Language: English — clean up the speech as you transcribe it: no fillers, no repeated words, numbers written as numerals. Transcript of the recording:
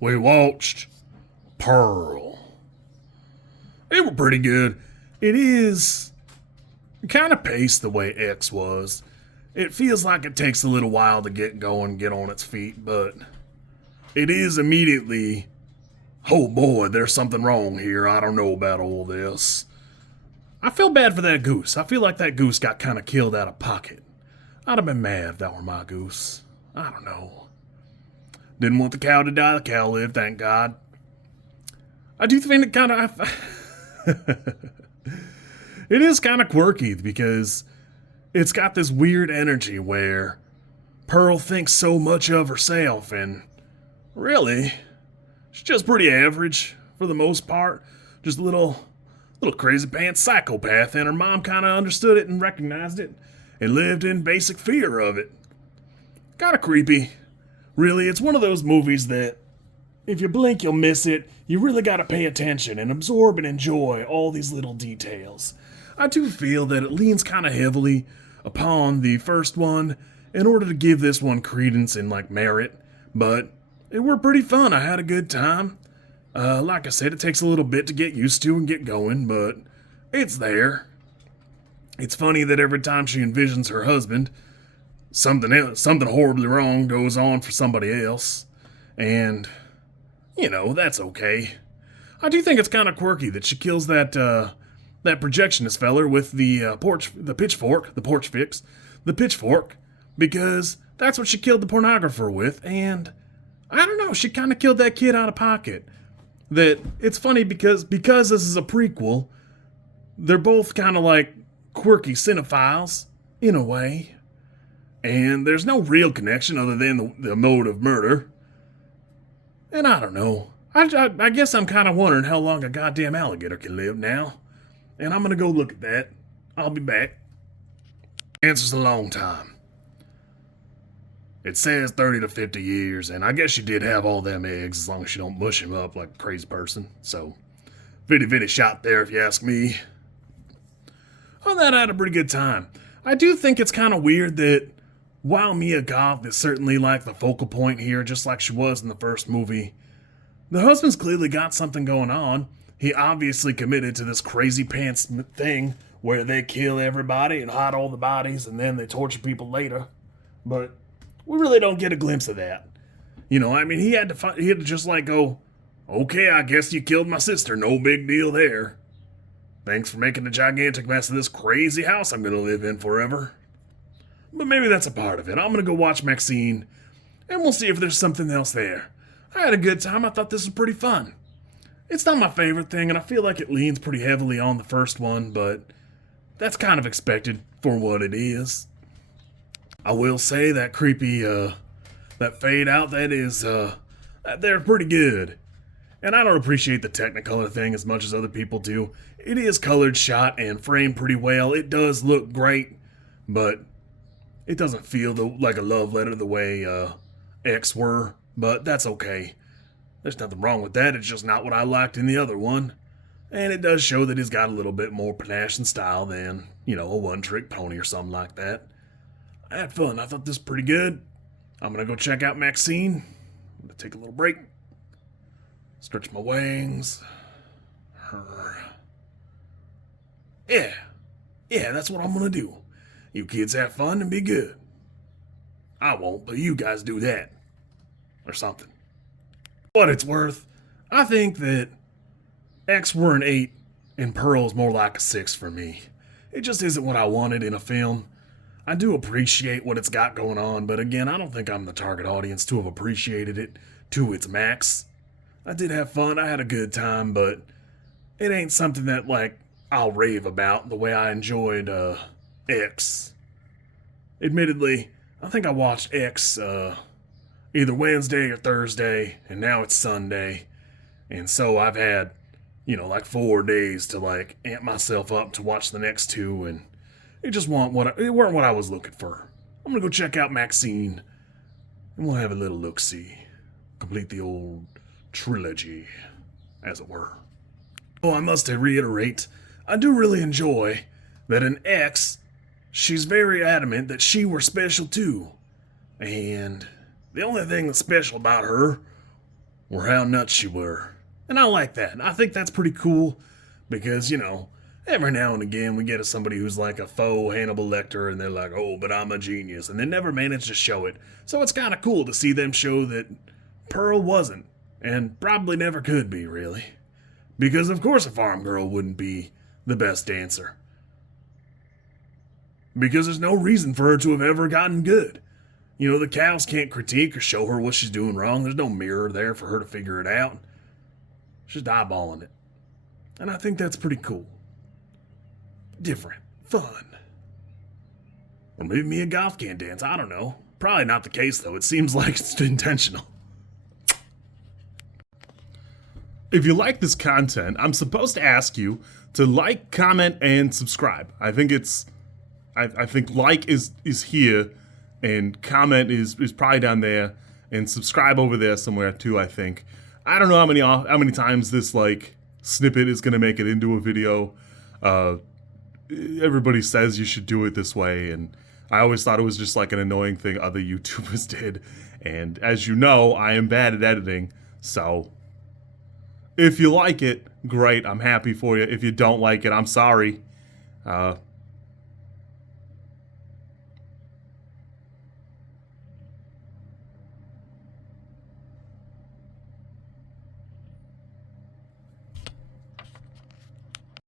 we watched Pearl. They were pretty good. It is kind of paced the way X was. It feels like it takes a little while to get going, get on its feet, but it is immediately, oh boy, there's something wrong here. I don't know about all this. I feel bad for that goose. I feel like that goose got kind of killed out of pocket. I'd have been mad if that were my goose. I don't know. Didn't want the cow to die, the cow lived, thank God. I do think it kind of... it is kind of quirky because it's got this weird energy where Pearl thinks so much of herself and really, she's just pretty average for the most part. Just a little crazy pants psychopath, and her mom kind of understood it and recognized it and lived in basic fear of it. Kind of creepy. Really, it's one of those movies that if you blink, you'll miss it. You really got to pay attention and absorb and enjoy all these little details. I do feel that it leans kind of heavily upon the first one in order to give this one credence and merit, but it were pretty fun. I had a good time. Like I said, it takes a little bit to get used to and get going, but it's there. It's funny that every time she envisions her husband, something horribly wrong goes on for somebody else, and that's okay. I do think it's kind of quirky that she kills that projectionist feller with the pitchfork, because that's what she killed the pornographer with, and I don't know, she kind of killed that kid out of pocket. That it's funny because this is a prequel, they're both kind of like quirky cinephiles, in a way. And there's no real connection other than the mode of murder. And I don't know. I guess I'm kind of wondering how long a goddamn alligator can live now. And I'm going to go look at that. I'll be back. Answer's a long time. It says 30 to 50 years, and I guess you did have all them eggs as long as you don't mush them up like a crazy person. So, 50-50 shot there if you ask me. On that, I had a pretty good time. I do think it's kind of weird that while Mia Goth is certainly like the focal point here, just like she was in the first movie, the husband's clearly got something going on. He obviously committed to this crazy pants thing where they kill everybody and hide all the bodies and then they torture people later. But we really don't get a glimpse of that. He had to just go, okay, I guess you killed my sister, no big deal there. Thanks for making a gigantic mess of this crazy house I'm gonna live in forever. But maybe that's a part of it. I'm gonna go watch Maxine, and we'll see if there's something else there. I had a good time. I thought this was pretty fun. It's not my favorite thing, and I feel like it leans pretty heavily on the first one, but that's kind of expected for what it is. I will say that creepy, that fade out, they're pretty good. And I don't appreciate the Technicolor thing as much as other people do. It is colored shot and framed pretty well. It does look great, but it doesn't feel like a love letter the way X were, but that's okay. There's nothing wrong with that. It's just not what I liked in the other one. And it does show that he's got a little bit more panache and style than, a one-trick pony or something like that. I had fun. I thought this was pretty good. I'm going to go check out Maxine. I'm going to take a little break. Stretch my wings. Yeah, that's what I'm going to do. You kids have fun and be good. I won't, but you guys do that. Or something. What it's worth, I think that X were an 8 and Pearl's more like a 6 for me. It just isn't what I wanted in a film. I do appreciate what it's got going on, but again, I don't think I'm the target audience to have appreciated it to its max. I did have fun, I had a good time, but it ain't something that, I'll rave about the way I enjoyed, X. Admittedly, I think I watched X, either Wednesday or Thursday, and now it's Sunday, and so I've had, 4 days to, amp myself up to watch the next two, and it just weren't what I was looking for. I'm gonna go check out Maxine, and we'll have a little look-see. Complete the old trilogy, as it were. Oh, I must reiterate, I do really enjoy that in X, she's very adamant that she were special too. And the only thing that's special about her or how nuts you were. And I like that. I think that's pretty cool because, every now and again we get somebody who's like a faux Hannibal Lecter and they're like, oh, but I'm a genius. And they never manage to show it. So it's kind of cool to see them show that Pearl wasn't, and probably never could be, really. Because of course a farm girl wouldn't be the best dancer. Because there's no reason for her to have ever gotten good. The cows can't critique or show her what she's doing wrong. There's no mirror there for her to figure it out. She's just eyeballing it. And I think that's pretty cool. Different. Fun. Or maybe Mia Goth can't dance. I don't know. Probably not the case, though. It seems like it's intentional. If you like this content, I'm supposed to ask you to like, comment, and subscribe. I think like is here, and comment is probably down there, and subscribe over there somewhere too, I think. I don't know how many times this snippet is gonna make it into a video. Everybody says you should do it this way, and I always thought it was just an annoying thing other YouTubers did. And as you know, I am bad at editing, so if you like it, great, I'm happy for you. If you don't like it, I'm sorry.